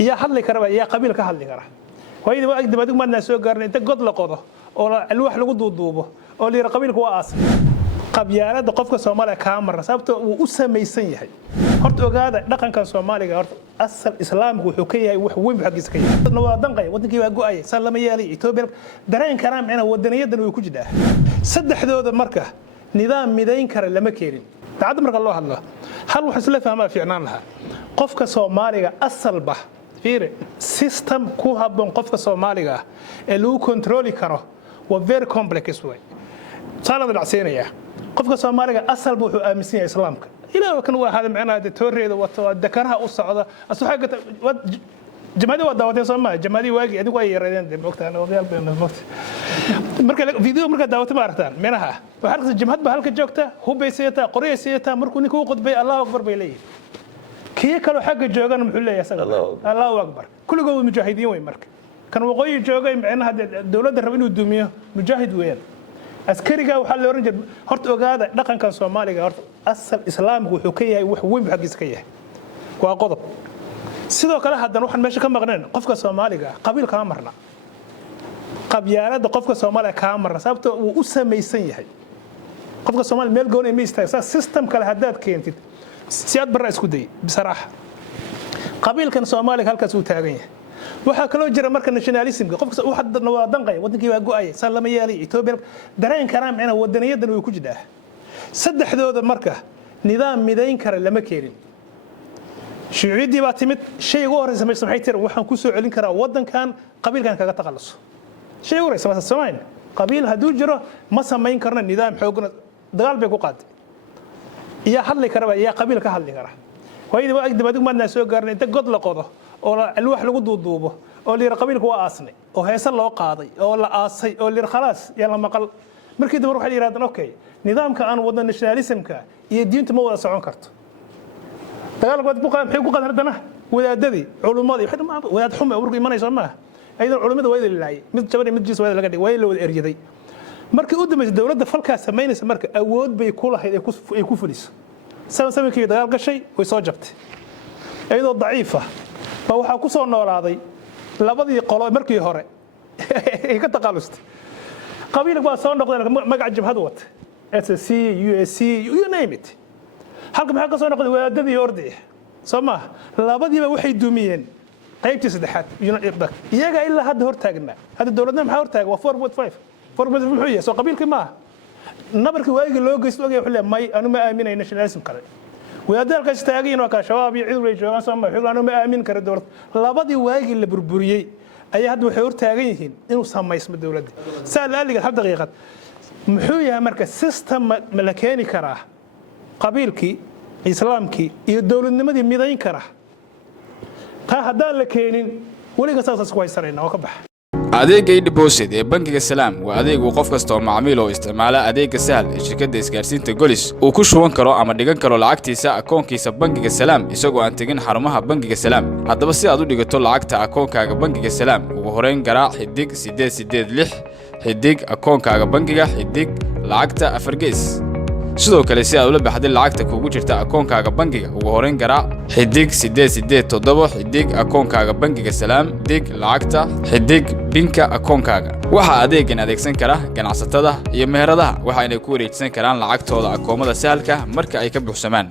يا حلي كرا يا قبيل كحلي كرا وإذا ما أقدر بدك ما الناس يقارن أنت قد لقطه أو الواح لقطه ضوبه أو اللي قبيلك هو أصل قبيلة دقفك سومالي كامر سبته وأسمى يسني هاي هرت وجاده لقن كان سومالي هرت أصل إسلام وحكيه وحوين بحق سكيه نوا دنقي ودنك يوجو أي سلام يالي يتوبر درين كلام أنا ودنيا دنو يكوجده سد حدود المركة نظام مدين كر لما كيرين تعد مرك الله هل وحصل فهمها في عنان لها قفك سومالي أصل به فير سيستم كوها بون قفك سومالي اللي هو كنترولي كره وفير كومبلكس وين صار العسيرية قفك سومالي أصل بوحو أمسين إسلامك إلى وكان هذا معنا التوري والذكرها أصعد أصحاب جمادي وداوتين سما جمادي واجي أدي واجي ردين دي وقت أنا وضيع بين الوقت مركل فيديو مركل داوت مارتان منها وحركة الجماد بهالك جوكته هو بيسيته قرية سيته مركوني كو قد بي الله أكبر بيلي كي كانوا حق الجوجان محلة يا سلام الله أكبر كل جو مجاهدين وين مركل كانوا وقوي الجوجان معنا الدولة الربين والدمية مجاهد وين askariga waxa la oran jiray horta ogaada dhaqankan Soomaaliga horta asal islaamku wuxuu ka yahay wax weyn xaqiis ka yahay waa qodob sidoo kale haddana waxaan meesha ka maqneen qofka Soomaaliga qabiilka marna qabyaalada qofka Soomaaliga ka marna sababtoo uu u sameeysan yahay qofka Soomaali meel goon ay istaagsan system kale haddaad keentid siyaad barra isku day bisaraax qabiilkan Soomaaliga halkaas uu taagan yahay waxa kale oo jira marka nationalism qofka waxa waa danqay wadankii waa go'ay salama yaali Itoobiya dareen karaam ina wadaniyadan way ku jidaa saddexdooda marka nidaam midayn kara lama keenin shucuudii baa timid shay ugu horeysa ma sameeyay tir waxaan ku soo celin karaa wadankan qabiilkan kaga taqaluso shay ugu horeysa ma sameeyay qabiil haduu jiro ma sameyn karna nidaam xoogna dagaal bay ku qaaday iyo hadli kara iyo qabiil ka hadli kara وإذا ما أقدر بدك ما الناس يقارن أنت قد لقطه أو الواح لقطه ضوبه أو اللي قبيلك هو أصلي أو هيصل له قاضي أو لا أصي أو اللي خلاص يلا ما قل مركز بروح اللي يراد أوكي نظام كأن وضع الناشوناليزم كا يدين تموضع سعون كرت تقال قد بقى محيو قد هردنا ولا دذي علوم ماضي حد ما ولا حمى ورقي ما يسماه أيضا علوم ده ويد اللي مثل جبري مثل جيس ويد اللي ويد لو الأرجدي مركز قدام الدولة ده فلكها سمينا مركز أود بيكولها يكون فليس سامي كي دغال قشي way soo jabtay ayadoo daciifa ba waxa ku soo noolaaday labadii qolo markii hore ay ka taqalustay qabiilka waa soo noqdeen magac jabhad wata SSC USC you name it halka maxaa ka soo noqday wadaadadii ordii Soomaa labadiiba waxay dumiyeen qaybtii saddexaad iyaga ilaa hadda hor taagnaa hadda dawladna maxaa hor taag waa 4.5 muxuu yahay soo qabiilkii ma nabarkii waagi loo geysto ogay wuxuu leeyahay may anu ma aaminay nationalism kale wadaadalka istaageen waa ka shabaab iyo cid way joogan Soomaa xil anu ma aamin karo dawlad labadii waagi la burburiyay ay hadda waxay hor taagan yihiin inuu sameeysmo dawladda saalaaliga hal daqiiqad muxuu yahay marka system ma keeni kara qabiilkii islaamkii iyo dawladnimadii midayn kara ta hadaan la keenin waliga saas ku haysanayna oo ka bax adeega deposit ee bangiga Salaam waa adeeg uu qof kasta oo macaamiil oo isticmaala adeega sahal ee shirkadda isgaarsiinta Golis uu ku shuban karo ama dhigan karo lacagtiisa akoonkiisa bangiga Salaam isagoo aan tagin xarumaha bangiga Salaam haddaba si aad u dhigato lacagta akoonkaaga bangiga Salaam ugu horeyn garaac xidig 886 xidig akoonkaaga bangiga xidig lacagta afargees sidoo kale si aad ula baxday lacagta kugu jirta akoonkaaga bangiga ugu horeyn garaac xidig 887 xidig akoonkaaga bangiga Salaam dig lacagta xidig binka akoonkaaga waxa adeegan adeegsan kara ganacsatada iyo meheradaha waxa ay ku wareejsan karaan lacagtooda akoomada sahalka marka ay ka buuxsamaan